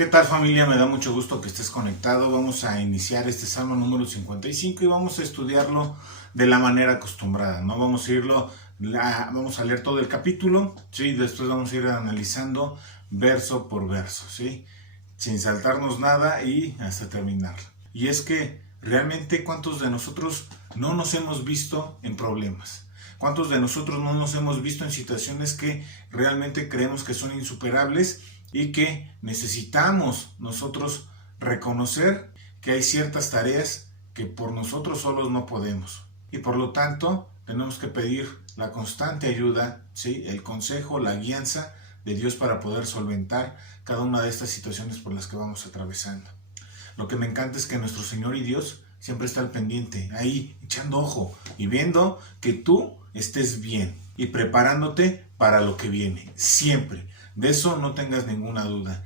¿Qué tal, familia? Me da mucho gusto que estés conectado. Vamos a iniciar este Salmo número 55 y vamos a estudiarlo de la manera acostumbrada, ¿no? Vamos a leer todo el capítulo, ¿sí? Después vamos a ir analizando verso por verso, ¿sí? Sin saltarnos nada y hasta terminarlo. Y es que realmente, ¿cuántos de nosotros no nos hemos visto en problemas? ¿Cuántos de nosotros no nos hemos visto en situaciones que realmente creemos que son insuperables y que necesitamos nosotros reconocer que hay ciertas tareas que por nosotros solos no podemos? Y por lo tanto, tenemos que pedir la constante ayuda, ¿sí? El consejo, la guianza de Dios para poder solventar cada una de estas situaciones por las que vamos atravesando. Lo que me encanta es que nuestro Señor y Dios siempre está al pendiente, ahí echando ojo y viendo que tú estés bien y preparándote para lo que viene, siempre. De eso no tengas ninguna duda.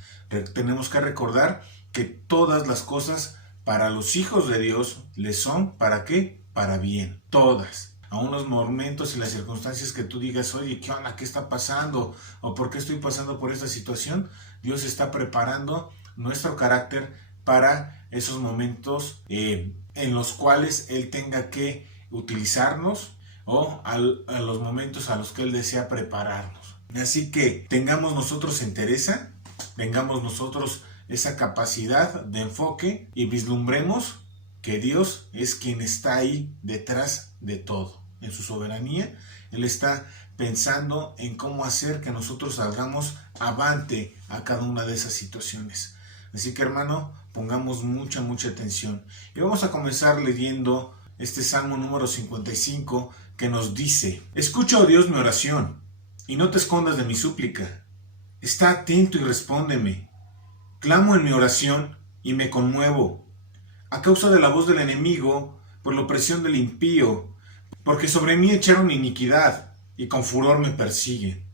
Tenemos que recordar que todas las cosas para los hijos de Dios les son, ¿para qué? Para bien, todas. A unos momentos y las circunstancias que tú digas, oye, ¿qué onda? ¿Qué está pasando? ¿O por qué estoy pasando por esta situación? Dios está preparando nuestro carácter para esos momentos en los cuales Él tenga que utilizarnos o a los momentos a los que Él desea prepararnos. Así que tengamos nosotros entereza, tengamos nosotros esa capacidad de enfoque y vislumbremos que Dios es quien está ahí detrás de todo. En su soberanía, Él está pensando en cómo hacer que nosotros salgamos avante a cada una de esas situaciones. Así que, hermano, pongamos mucha atención. Y vamos a comenzar leyendo este Salmo número 55 que nos dice: escucha, oh Dios, mi oración, y no te escondas de mi súplica. Está atento y respóndeme. Clamo en mi oración y me conmuevo, a causa de la voz del enemigo, por la opresión del impío, porque sobre mí echaron iniquidad y con furor me persiguen.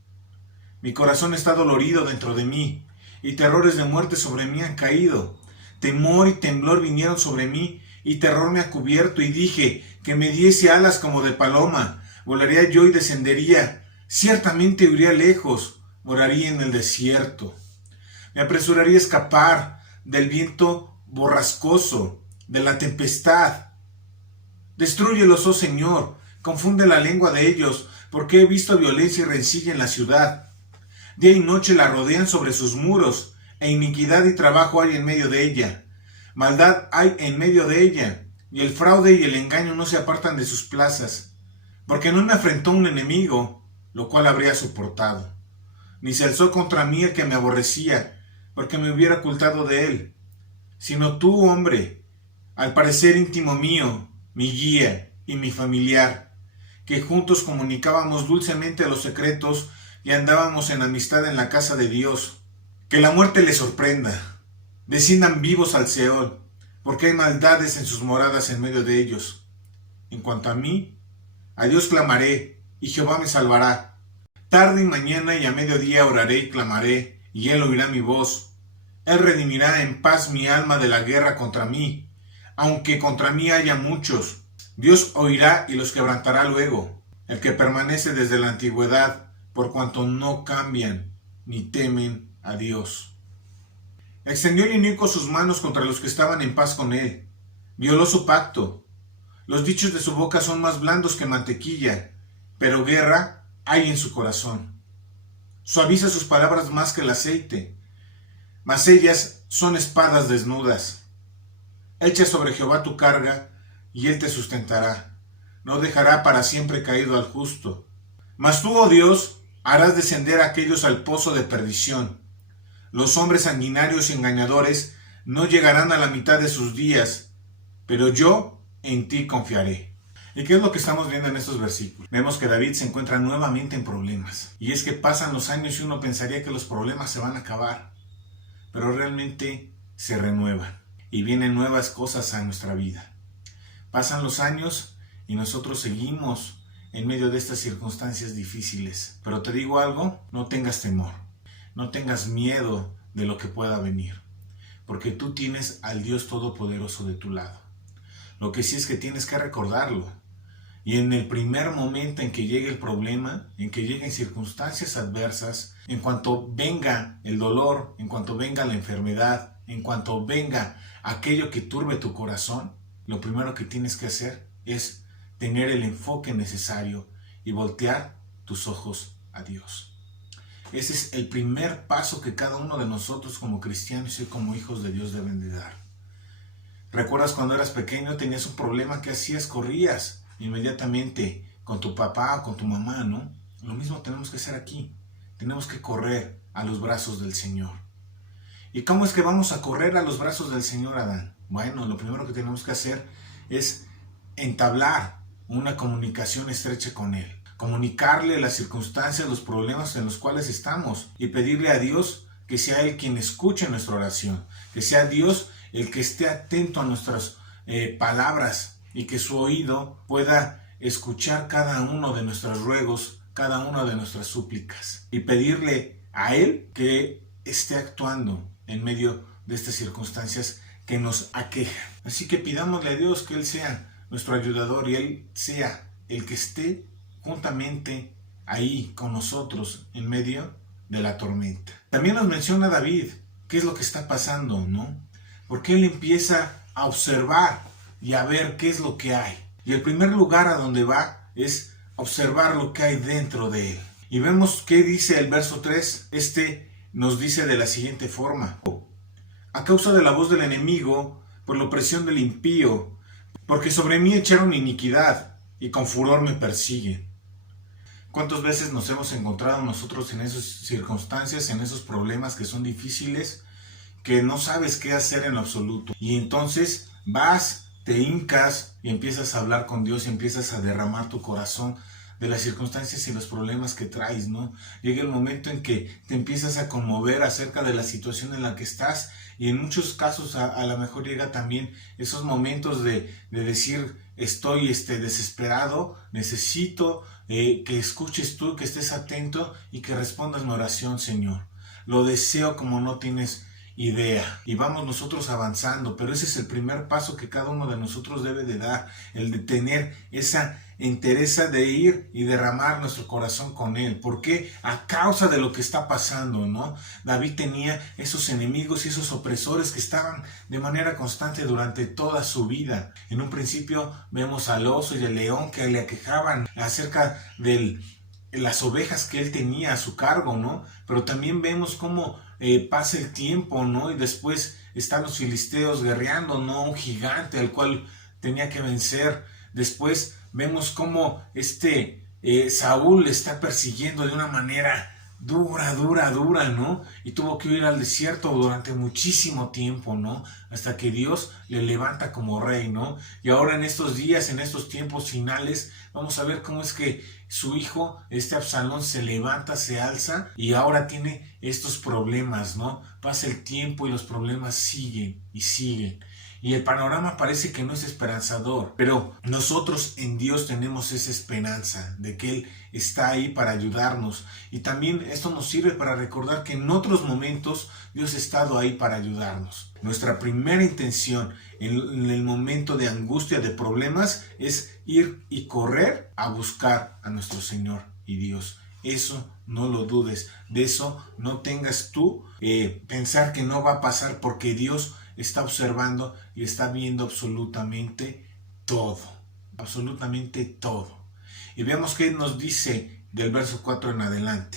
Mi corazón está dolorido dentro de mí, y terrores de muerte sobre mí han caído. Temor y temblor vinieron sobre mí, y terror me ha cubierto, y dije, que me diese alas como de paloma, volaría yo y descendería, ciertamente huiría lejos, moraría en el desierto. Me apresuraría a escapar del viento borrascoso, de la tempestad. Destrúyelos, oh Señor, confunde la lengua de ellos, porque he visto violencia y rencilla en la ciudad. Día y noche la rodean sobre sus muros, e iniquidad y trabajo hay en medio de ella. Maldad hay en medio de ella, y el fraude y el engaño no se apartan de sus plazas. Porque no me afrentó un enemigo, lo cual habría soportado. Ni se alzó contra mí el que me aborrecía, porque me hubiera ocultado de él. Sino tú, hombre, al parecer íntimo mío, mi guía y mi familiar, que juntos comunicábamos dulcemente los secretos y andábamos en amistad en la casa de Dios. Que la muerte les sorprenda. Desciendan vivos al Seol, porque hay maldades en sus moradas en medio de ellos. En cuanto a mí, a Dios clamaré, y Jehová me salvará. Tarde y mañana y a mediodía oraré y clamaré, y Él oirá mi voz. Él redimirá en paz mi alma de la guerra contra mí, aunque contra mí haya muchos. Dios oirá y los quebrantará luego. El que permanece desde la antigüedad, por cuanto no cambian ni temen a Dios. Extendió el inicuo sus manos contra los que estaban en paz con él. Violó su pacto. Los dichos de su boca son más blandos que mantequilla, pero guerra hay en su corazón. Suaviza sus palabras más que el aceite, mas ellas son espadas desnudas. Echa sobre Jehová tu carga, y él te sustentará. No dejará para siempre caído al justo. Mas tú, oh Dios, harás descender a aquellos al pozo de perdición. Los hombres sanguinarios y engañadores no llegarán a la mitad de sus días, pero yo en ti confiaré. ¿Y qué es lo que estamos viendo en estos versículos? Vemos que David se encuentra nuevamente en problemas. Y es que pasan los años y uno pensaría que los problemas se van a acabar, pero realmente se renuevan y vienen nuevas cosas a nuestra vida. Pasan los años y nosotros seguimos en medio de estas circunstancias difíciles. Pero te digo algo, no tengas temor. No tengas miedo de lo que pueda venir, porque tú tienes al Dios Todopoderoso de tu lado. Lo que sí es que tienes que recordarlo Y en el primer momento en que llegue el problema, en que lleguen circunstancias adversas, en cuanto venga el dolor, en cuanto venga la enfermedad, en cuanto venga aquello que turbe tu corazón, lo primero que tienes que hacer es tener el enfoque necesario y voltear tus ojos a Dios. Ese es el primer paso que cada uno de nosotros como cristianos y como hijos de Dios deben de dar. ¿Recuerdas cuando eras pequeño, tenías un problema? ¿Qué hacías? Corrías inmediatamente con tu papá o con tu mamá, ¿no? Lo mismo tenemos que hacer aquí. Tenemos que correr a los brazos del Señor. ¿Y cómo es que vamos a correr a los brazos del Señor, Adán? Bueno, lo primero que tenemos que hacer es entablar una comunicación estrecha con Él. Comunicarle las circunstancias, los problemas en los cuales estamos y pedirle a Dios que sea Él quien escuche nuestra oración, que sea Dios el que esté atento a nuestras palabras y que su oído pueda escuchar cada uno de nuestros ruegos, cada una de nuestras súplicas y pedirle a Él que esté actuando en medio de estas circunstancias que nos aquejan. Así que pidámosle a Dios que Él sea nuestro ayudador y Él sea el que esté juntamente ahí con nosotros en medio de la tormenta. También nos menciona David qué es lo que está pasando, ¿no? Porque él empieza a observar y a ver qué es lo que hay. Y el primer lugar a donde va es observar lo que hay dentro de él. Y vemos qué dice el verso 3. Nos dice de la siguiente forma: a causa de la voz del enemigo, por la opresión del impío, porque sobre mí echaron iniquidad y con furor me persiguen. ¿Cuántas veces nos hemos encontrado nosotros en esas circunstancias, en esos problemas que son difíciles, que no sabes qué hacer en lo absoluto? Y entonces vas, te hincas y empiezas a hablar con Dios y empiezas a derramar tu corazón de las circunstancias y los problemas que traes, ¿no? Llega el momento en que te empiezas a conmover acerca de la situación en la que estás y en muchos casos a lo mejor llega también esos momentos de decir: estoy desesperado, necesito que escuches tú, que estés atento y que respondas mi oración, Señor. Lo deseo como no tienes idea. Y vamos nosotros avanzando, pero ese es el primer paso que cada uno de nosotros debe de dar, el de tener esa entereza de ir y derramar nuestro corazón con Él. ¿Por qué? A causa de lo que está pasando, ¿no? David tenía esos enemigos y esos opresores que estaban de manera constante durante toda su vida. En un principio vemos al oso y al león que le aquejaban acerca de las ovejas que él tenía a su cargo, ¿no? Pero también vemos cómo pasa el tiempo, ¿no? Y después están los filisteos guerreando, ¿no? Un gigante al cual tenía que vencer. Después vemos cómo Saúl le está persiguiendo de una manera dura, ¿no? Y tuvo que ir al desierto durante muchísimo tiempo, ¿no? Hasta que Dios le levanta como rey, ¿no? Y ahora en estos días, en estos tiempos finales, vamos a ver cómo es que su hijo, Absalón, se levanta, se alza y ahora tiene estos problemas, ¿no? Pasa el tiempo y los problemas siguen y siguen. Y el panorama parece que no es esperanzador, pero nosotros en Dios tenemos esa esperanza de que Él está ahí para ayudarnos. Y también esto nos sirve para recordar que en otros momentos Dios ha estado ahí para ayudarnos. Nuestra primera intención en el momento de angustia, de problemas, es ir y correr a buscar a nuestro Señor y Dios. Eso no lo dudes, de eso no tengas tú pensar que no va a pasar, porque Dios está observando y está viendo absolutamente todo, absolutamente todo. Y veamos qué nos dice del verso 4 en adelante: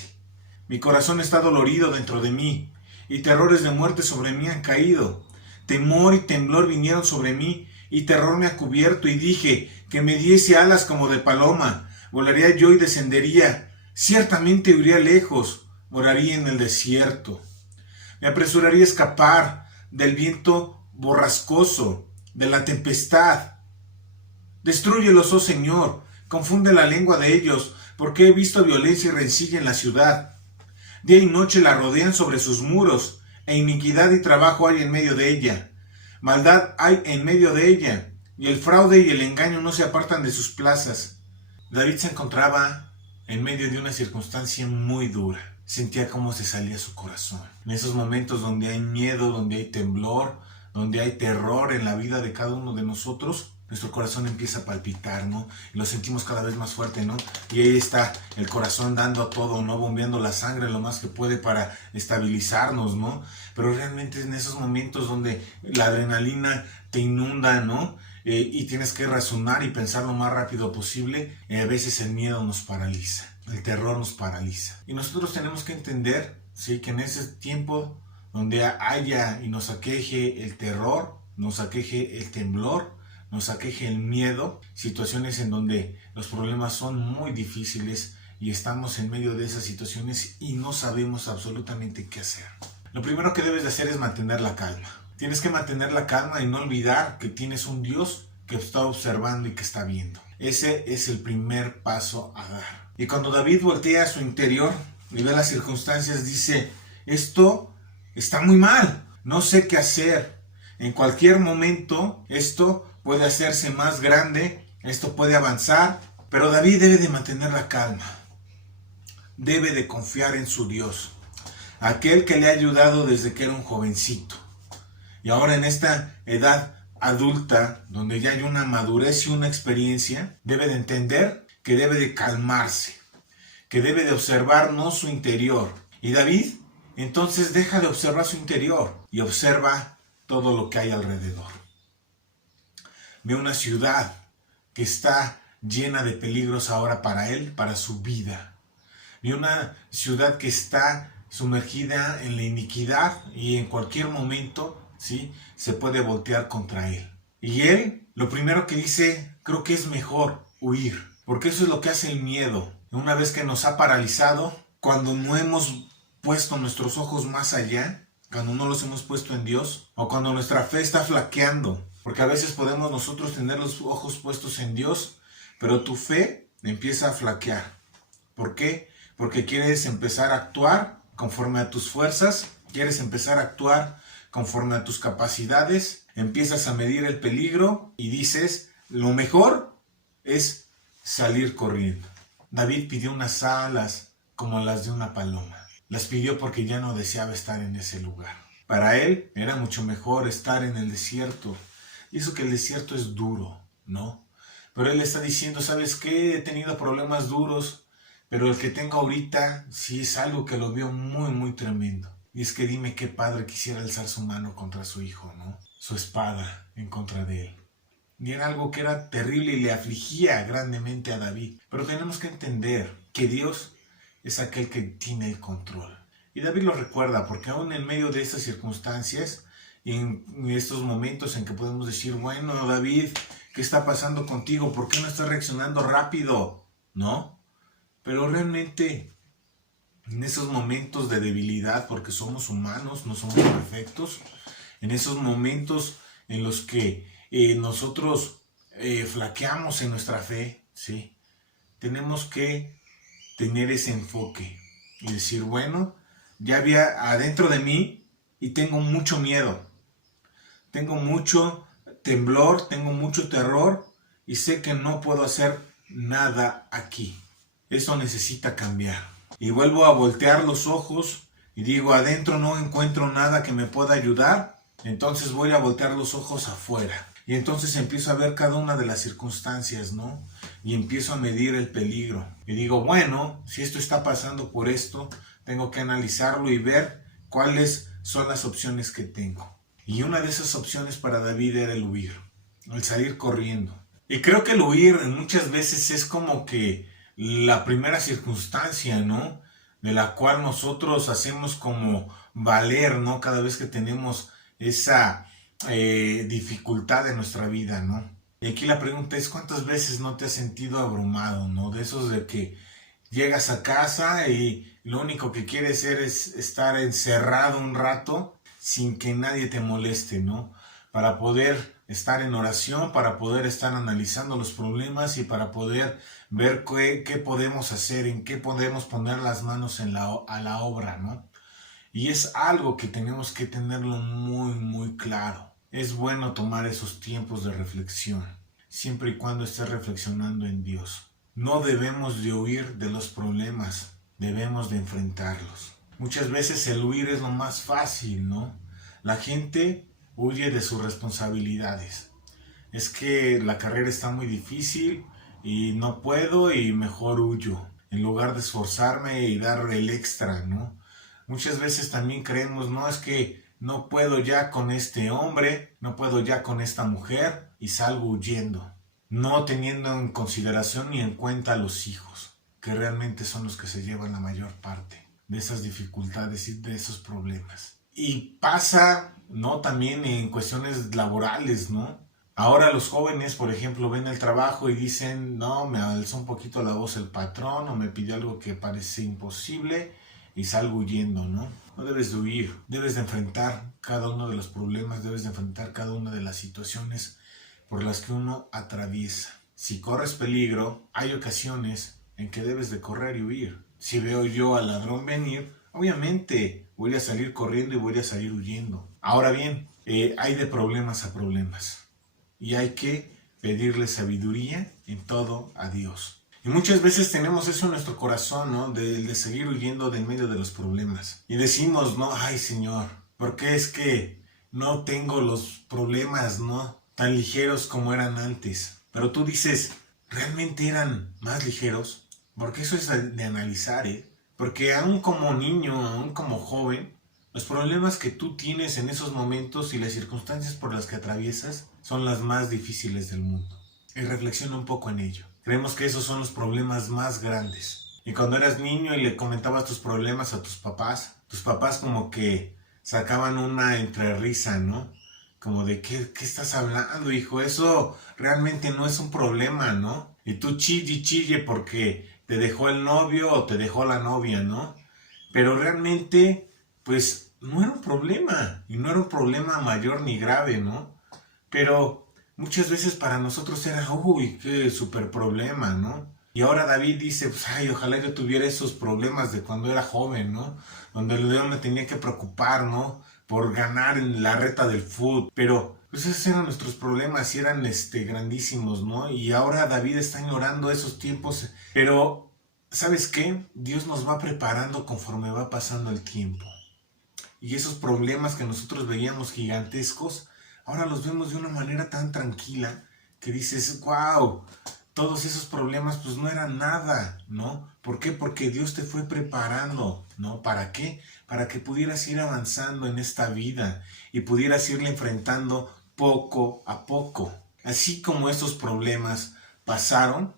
mi corazón está dolorido dentro de mí, y terrores de muerte sobre mí han caído. Temor y temblor vinieron sobre mí, y terror me ha cubierto, y dije: que me diese alas como de paloma, volaría yo y descendería, ciertamente huiría lejos, moraría en el desierto. Me apresuraría a escapar del viento borrascoso, de la tempestad. Destrúyelos, oh Señor, confunde la lengua de ellos, porque he visto violencia y rencilla en la ciudad. Día y noche la rodean sobre sus muros, e iniquidad y trabajo hay en medio de ella. Maldad hay en medio de ella, y el fraude y el engaño no se apartan de sus plazas. David se encontraba en medio de una circunstancia muy dura. Sentía cómo se salía su corazón. En esos momentos donde hay miedo, donde hay temblor, donde hay terror en la vida de cada uno de nosotros, nuestro corazón empieza a palpitar, ¿no? Y lo sentimos cada vez más fuerte, ¿no? Y ahí está el corazón dando todo, ¿no? Bombeando la sangre lo más que puede para estabilizarnos, ¿no? Pero realmente es en esos momentos donde la adrenalina te inunda, ¿no? Y tienes que razonar y pensar lo más rápido posible. A veces el miedo nos paraliza, el terror nos paraliza. Y nosotros tenemos que entender, ¿sí?, que en ese tiempo donde haya y nos aqueje el terror, nos aqueje el temblor, nos aqueje el miedo, situaciones en donde los problemas son muy difíciles y estamos en medio de esas situaciones y no sabemos absolutamente qué hacer. Lo primero que debes de hacer es mantener la calma. Tienes que mantener la calma y no olvidar que tienes un Dios que está observando y que está viendo. Ese es el primer paso a dar. Y cuando David voltea a su interior y ve las circunstancias, dice, esto está muy mal, no sé qué hacer. En cualquier momento esto puede hacerse más grande, esto puede avanzar, pero David debe de mantener la calma. Debe de confiar en su Dios, aquel que le ha ayudado desde que era un jovencito. Y ahora en esta edad adulta, donde ya hay una madurez y una experiencia, debe de entender que debe de calmarse, que debe de observar no su interior. Y David entonces deja de observar su interior y observa todo lo que hay alrededor. Ve una ciudad que está llena de peligros ahora para él, para su vida. Ve una ciudad que está sumergida en la iniquidad y en cualquier momento, ¿sí?, se puede voltear contra él. Y él, lo primero que dice, creo que es mejor huir, porque eso es lo que hace el miedo. Una vez que nos ha paralizado, cuando no hemos puesto nuestros ojos más allá, cuando no los hemos puesto en Dios, o cuando nuestra fe está flaqueando, porque a veces podemos nosotros tener los ojos puestos en Dios, pero tu fe empieza a flaquear. ¿Por qué? Porque quieres empezar a actuar conforme a tus fuerzas, quieres empezar a actuar conforme a tus capacidades, empiezas a medir el peligro y dices, lo mejor es salir corriendo. David pidió unas alas como las de una paloma. Las pidió porque ya no deseaba estar en ese lugar. Para él era mucho mejor estar en el desierto. Y eso que el desierto es duro, ¿no? Pero él está diciendo, ¿sabes qué? He tenido problemas duros, pero el que tengo ahorita sí es algo que lo veo muy, muy tremendo. Y es que dime qué padre quisiera alzar su mano contra su hijo, ¿no? Su espada en contra de él. Y era algo que era terrible y le afligía grandemente a David. Pero tenemos que entender que Dios es aquel que tiene el control. Y David lo recuerda porque aún en medio de estas circunstancias y en estos momentos en que podemos decir, bueno, David, ¿qué está pasando contigo? ¿Por qué no estás reaccionando rápido? ¿No? Pero realmente en esos momentos de debilidad, porque somos humanos, no somos perfectos, en esos momentos en los que nosotros flaqueamos en nuestra fe, ¿sí?, tenemos que tener ese enfoque y decir, bueno, ya había adentro de mí y tengo mucho miedo, tengo mucho temblor, tengo mucho terror y sé que no puedo hacer nada aquí. Eso necesita cambiar. Y vuelvo a voltear los ojos y digo, adentro no encuentro nada que me pueda ayudar, entonces voy a voltear los ojos afuera. Y entonces empiezo a ver cada una de las circunstancias, ¿no? Y empiezo a medir el peligro. Y digo, bueno, si esto está pasando por esto, tengo que analizarlo y ver cuáles son las opciones que tengo. Y una de esas opciones para David era el huir, el salir corriendo. Y creo que el huir muchas veces es como que la primera circunstancia, ¿no?, de la cual nosotros hacemos como valer, ¿no?, cada vez que tenemos esa dificultad en nuestra vida, ¿no? Y aquí la pregunta es, ¿cuántas veces no te has sentido abrumado, ¿no? De esos de que llegas a casa y lo único que quieres hacer es estar encerrado un rato sin que nadie te moleste, ¿no? Para poder estar en oración, para poder estar analizando los problemas y para poder ver qué podemos hacer, en qué podemos poner las manos a la obra, ¿no? Y es algo que tenemos que tenerlo muy, muy claro. Es bueno tomar esos tiempos de reflexión, siempre y cuando estés reflexionando en Dios. No debemos de huir de los problemas, debemos de enfrentarlos. Muchas veces el huir es lo más fácil, ¿no? La gente huye de sus responsabilidades. es que la carrera está muy difícil y no puedo y mejor huyo, en lugar de esforzarme y dar el extra, ¿no? Muchas veces también creemos, no, es que no puedo ya con este hombre, no puedo ya con esta mujer y salgo huyendo, no teniendo en consideración ni en cuenta a los hijos, que realmente son los que se llevan la mayor parte de esas dificultades y de esos problemas. Y pasa, ¿no? También en cuestiones laborales, ¿no? Ahora los jóvenes, por ejemplo, ven el trabajo y dicen, no, me alzó un poquito la voz el patrón o me pidió algo que parece imposible y salgo huyendo, ¿no? No debes de huir, debes de enfrentar cada uno de los problemas, debes de enfrentar cada una de las situaciones por las que uno atraviesa. Si corres peligro, hay ocasiones en que debes de correr y huir. Si veo yo al ladrón venir, obviamente voy a salir corriendo y voy a salir huyendo. Ahora bien, hay de problemas a problemas. Y hay que pedirle sabiduría en todo a Dios. Y muchas veces tenemos eso en nuestro corazón, ¿no? De seguir huyendo de en medio de los problemas. Y decimos, no, ay Señor, ¿por qué es que no tengo los problemas, ¿no? Tan ligeros como eran antes? Pero tú dices, ¿realmente eran más ligeros? Porque eso es de analizar, ¿eh? Porque aún como niño, aún como joven, los problemas que tú tienes en esos momentos y las circunstancias por las que atraviesas son las más difíciles del mundo. Y reflexiona un poco en ello. Creemos que esos son los problemas más grandes. Y cuando eras niño y le comentabas tus problemas a tus papás como que sacaban una entrerisa, ¿no? Como de, ¿qué estás hablando, hijo? Eso realmente no es un problema, ¿no? Y tú chille porque te dejó el novio o te dejó la novia, ¿no? Pero realmente, pues, no era un problema. Y no era un problema mayor ni grave, ¿no? Pero muchas veces para nosotros era, uy, qué súper problema, ¿no? Y ahora David dice, pues, ay, ojalá yo tuviera esos problemas de cuando era joven, ¿no? Donde yo me tenía que preocupar, ¿no? Por ganar en la reta del fútbol. Pero, pues esos eran nuestros problemas y eran, grandísimos, ¿no? Y ahora David está añorando esos tiempos. Pero, ¿sabes qué? Dios nos va preparando conforme va pasando el tiempo. Y esos problemas que nosotros veíamos gigantescos, ahora los vemos de una manera tan tranquila que dices, wow, todos esos problemas pues no eran nada, ¿no? ¿Por qué? Porque Dios te fue preparando, ¿no? ¿Para qué? Para que pudieras ir avanzando en esta vida y pudieras irle enfrentando poco a poco. Así como estos problemas pasaron,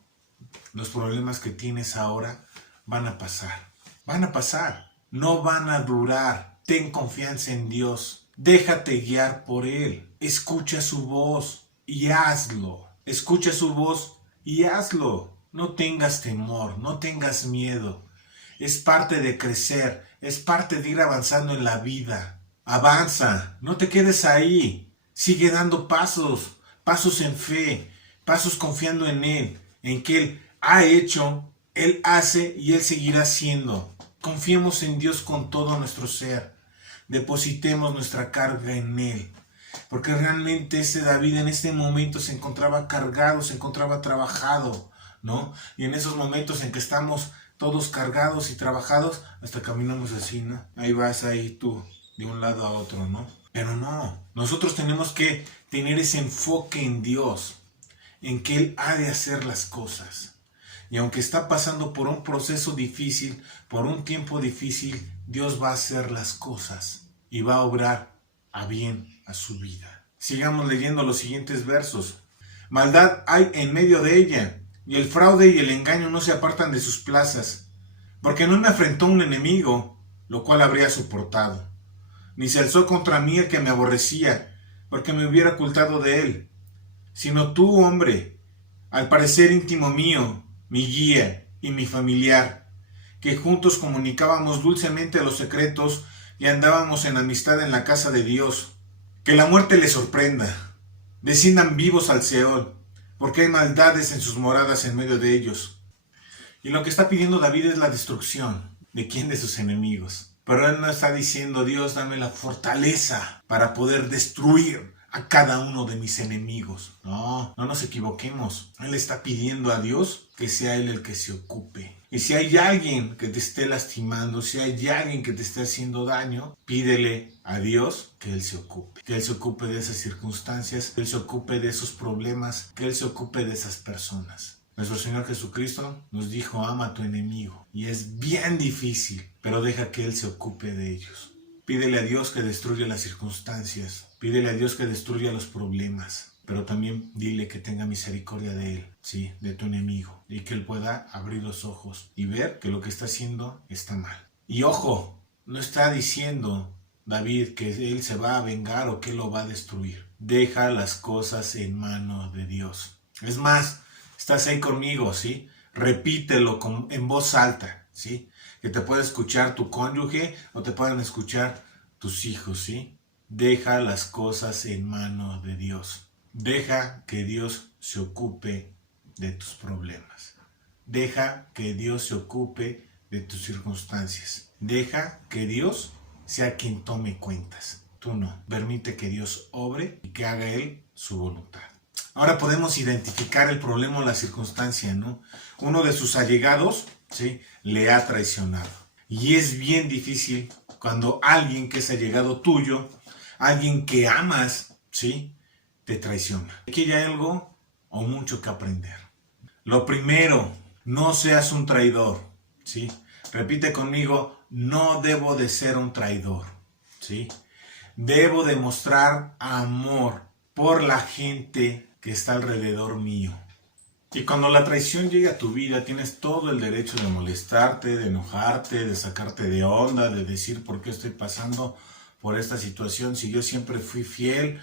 los problemas que tienes ahora van a pasar. Van a pasar, no van a durar. Ten confianza en Dios. Déjate guiar por Él. Escucha su voz y hazlo. Escucha su voz y hazlo. No tengas temor, no tengas miedo. Es parte de crecer, es parte de ir avanzando en la vida. Avanza, no te quedes ahí. Sigue dando pasos, pasos en fe, pasos confiando en Él, en que Él ha hecho, Él hace y Él seguirá haciendo. Confiemos en Dios con todo nuestro ser. Depositemos nuestra carga en Él. Porque realmente ese David en este momento se encontraba cargado, se encontraba trabajado, ¿no? Y en esos momentos en que estamos todos cargados y trabajados, hasta caminamos así, ¿no? Ahí vas, ahí tú, de un lado a otro, ¿no? Pero no, nosotros tenemos que tener ese enfoque en Dios, en que Él ha de hacer las cosas. Y aunque está pasando por un proceso difícil, por un tiempo difícil, Dios va a hacer las cosas y va a obrar a bien a su vida. Sigamos leyendo los siguientes versos. Maldad hay en medio de ella, y el fraude y el engaño no se apartan de sus plazas, porque no me afrentó un enemigo, lo cual habría soportado, ni se alzó contra mí el que me aborrecía, porque me hubiera ocultado de él, sino tú, hombre, al parecer íntimo mío, mi guía y mi familiar, que juntos comunicábamos dulcemente los secretos y andábamos en amistad en la casa de Dios. Que la muerte les sorprenda, desciendan vivos al Seol, porque hay maldades en sus moradas en medio de ellos. Y lo que está pidiendo David es la destrucción. ¿De quién? De sus enemigos. Pero él no está diciendo, Dios, dame la fortaleza para poder destruir a cada uno de mis enemigos. No nos equivoquemos. Él está pidiendo a Dios que sea Él el que se ocupe. Y si hay alguien que te esté lastimando, si hay alguien que te esté haciendo daño, pídele a Dios que Él se ocupe. Que Él se ocupe de esas circunstancias, que Él se ocupe de esos problemas, que Él se ocupe de esas personas. Nuestro Señor Jesucristo nos dijo, ama a tu enemigo. Y es bien difícil, pero deja que Él se ocupe de ellos. Pídele a Dios que destruya las circunstancias. Pídele a Dios que destruya los problemas. Pero también dile que tenga misericordia de él, sí, de tu enemigo, y que él pueda abrir los ojos y ver que lo que está haciendo está mal. Y ojo, no está diciendo David que él se va a vengar o que lo va a destruir. Deja las cosas en manos de Dios. Es más, estás ahí conmigo, ¿sí? Repítelo en voz alta, ¿sí? Que te pueda escuchar tu cónyuge o te puedan escuchar tus hijos, ¿sí? Deja las cosas en manos de Dios. Deja que Dios se ocupe de tus problemas. Deja que Dios se ocupe de tus circunstancias. Deja que Dios sea quien tome cuentas. Tú no. Permite que Dios obre y que haga Él su voluntad. Ahora podemos identificar el problema o la circunstancia, ¿no? Uno de sus allegados, ¿sí?, le ha traicionado. Y es bien difícil cuando alguien que es allegado tuyo, alguien que amas, ¿sí?, te traiciona. Aquí hay algo o mucho que aprender. Lo primero, no seas un traidor, ¿sí? Repite conmigo, no debo de ser un traidor, ¿sí? Debo demostrar amor por la gente que está alrededor mío. Y cuando la traición llega a tu vida, tienes todo el derecho de molestarte, de enojarte, de sacarte de onda, de decir por qué estoy pasando por esta situación, si yo siempre fui fiel,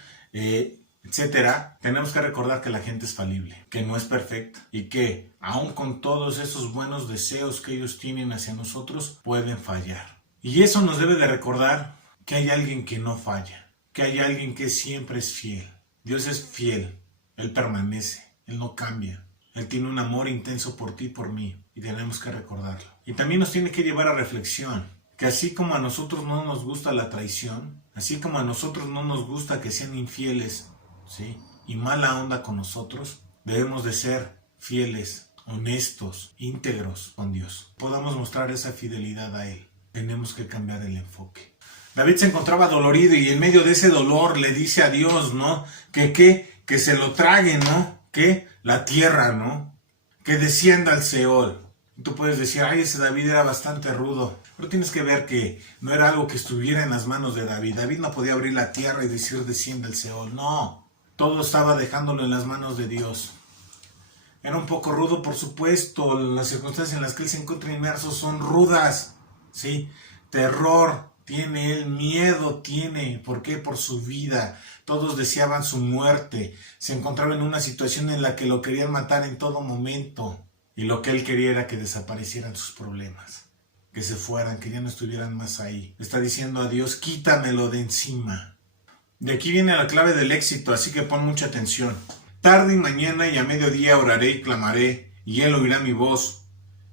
etcétera. Tenemos que recordar que la gente es falible, que no es perfecta y que aun con todos esos buenos deseos que ellos tienen hacia nosotros, pueden fallar. Y eso nos debe de recordar que hay alguien que no falla, que hay alguien que siempre es fiel. Dios es fiel, Él permanece, Él no cambia. Él tiene un amor intenso por ti y por mí, y tenemos que recordarlo. Y también nos tiene que llevar a reflexión, que así como a nosotros no nos gusta la traición, así como a nosotros no nos gusta que sean infieles, ¿sí?, y mala onda con nosotros, debemos de ser fieles, honestos, íntegros con Dios. Podamos mostrar esa fidelidad a Él. Tenemos que cambiar el enfoque. David se encontraba dolorido y en medio de ese dolor le dice a Dios, ¿no?, que se lo trague, ¿no?, que la tierra, ¿no?, que descienda al Seol. Y tú puedes decir, ay, ese David era bastante rudo. Pero tienes que ver que no era algo que estuviera en las manos de David. David no podía abrir la tierra y decir descienda al Seol. No, todo estaba dejándolo en las manos de Dios. Era un poco rudo, por supuesto. Las circunstancias en las que él se encuentra inmerso son rudas, ¿sí? Terror tiene él, miedo tiene. ¿Por qué? Por su vida. Todos deseaban su muerte. Se encontraba en una situación en la que lo querían matar en todo momento. Y lo que él quería era que desaparecieran sus problemas. Que se fueran, que ya no estuvieran más ahí. Está diciendo a Dios, quítamelo de encima. De aquí viene la clave del éxito, así que pon mucha atención. Tarde y mañana y a mediodía oraré y clamaré, y Él oirá mi voz.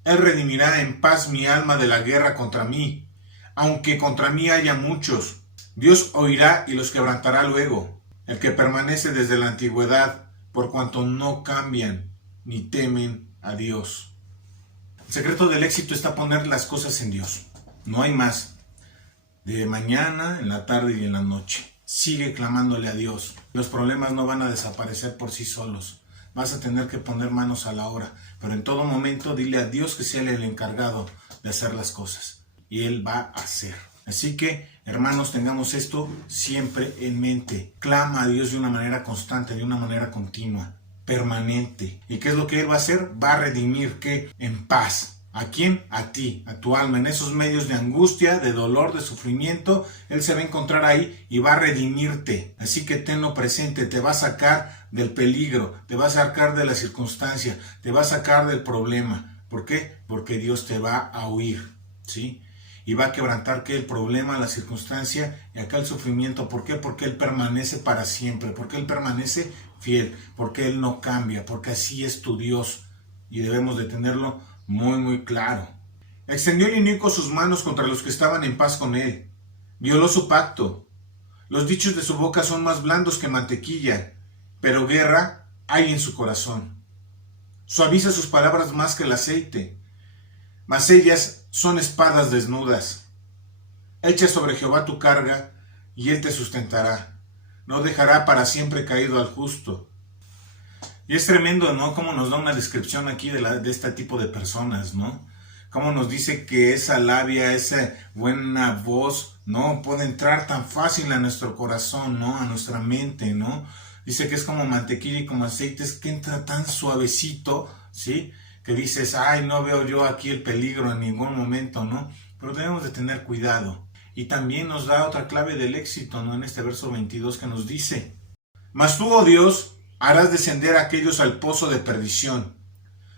Él redimirá en paz mi alma de la guerra contra mí, aunque contra mí haya muchos. Dios oirá y los quebrantará luego. El que permanece desde la antigüedad, por cuanto no cambian ni temen a Dios. El secreto del éxito está poner las cosas en Dios. No hay más. De mañana, en la tarde y en la noche. Sigue clamándole a Dios. Los problemas no van a desaparecer por sí solos. Vas a tener que poner manos a la obra. Pero en todo momento dile a Dios que sea Él el encargado de hacer las cosas. Y Él va a hacer. Así que, hermanos, tengamos esto siempre en mente. Clama a Dios de una manera constante, de una manera continua, permanente. ¿Y qué es lo que Él va a hacer? Va a redimir, ¿qué? En paz. ¿A quién? A ti, a tu alma. En esos medios de angustia, de dolor, de sufrimiento, Él se va a encontrar ahí y va a redimirte. Así que tenlo presente, te va a sacar del peligro, te va a sacar de la circunstancia, te va a sacar del problema. ¿Por qué? Porque Dios te va a oír, ¿sí? Y va a quebrantar que el problema, la circunstancia y acá el sufrimiento. ¿Por qué? Porque Él permanece para siempre, porque Él permanece fiel, porque Él no cambia, porque así es tu Dios. Y debemos de tenerlo muy claro. Extendió el inicuo sus manos contra los que estaban en paz con él. Violó su pacto. Los dichos de su boca son más blandos que mantequilla, pero guerra hay en su corazón. Suaviza sus palabras más que el aceite. mas ellas son espadas desnudas. Echa sobre Jehová tu carga, y él te sustentará. No dejará para siempre caído al justo. Y es tremendo, ¿no? Cómo nos da una descripción aquí de este tipo de personas, ¿no? Cómo nos dice que esa labia, esa buena voz, ¿no? Puede entrar tan fácil a nuestro corazón, ¿no? A nuestra mente, ¿no? Dice que es como mantequilla y como aceite, es que entra tan suavecito, ¿sí? Que dices, ay, no veo yo aquí el peligro en ningún momento, ¿no? Pero debemos de tener cuidado. Y también nos da otra clave del éxito, ¿no? En este verso 22 que nos dice, mas tú, oh Dios, harás descender a aquellos al pozo de perdición.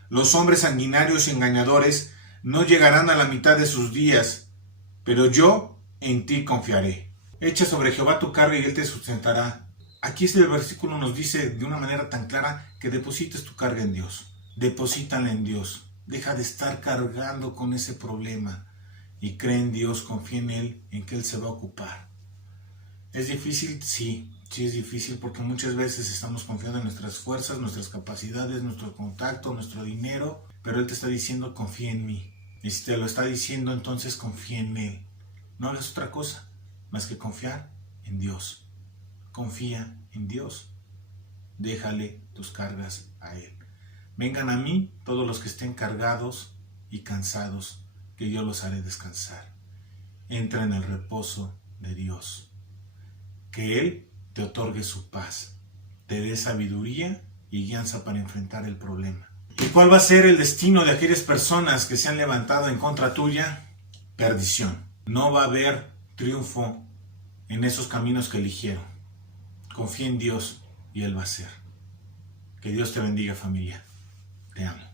Los hombres sanguinarios y engañadores no llegarán a la mitad de sus días, pero yo en ti confiaré. Echa sobre Jehová tu carga y él te sustentará. Aquí el versículo nos dice de una manera tan clara que deposites tu carga en Dios. Deposítala en Dios. Deja de estar cargando con ese problema y cree en Dios, confía en Él, en que Él se va a ocupar. ¿Es difícil? Sí es difícil porque muchas veces estamos confiando en nuestras fuerzas, nuestras capacidades, nuestro contacto, nuestro dinero, pero Él te está diciendo confía en mí. Y si te lo está diciendo, entonces confía en Él. No hagas otra cosa más que confiar en Dios. Confía en Dios. Déjale tus cargas a Él. Vengan a mí todos los que estén cargados y cansados, que yo los haré descansar. Entra en el reposo de Dios. Que Él te otorgue su paz, te dé sabiduría y guianza para enfrentar el problema. ¿Y cuál va a ser el destino de aquellas personas que se han levantado en contra tuya? Perdición. No va a haber triunfo en esos caminos que eligieron. Confía en Dios y Él va a hacer. Que Dios te bendiga, familia. Te amo.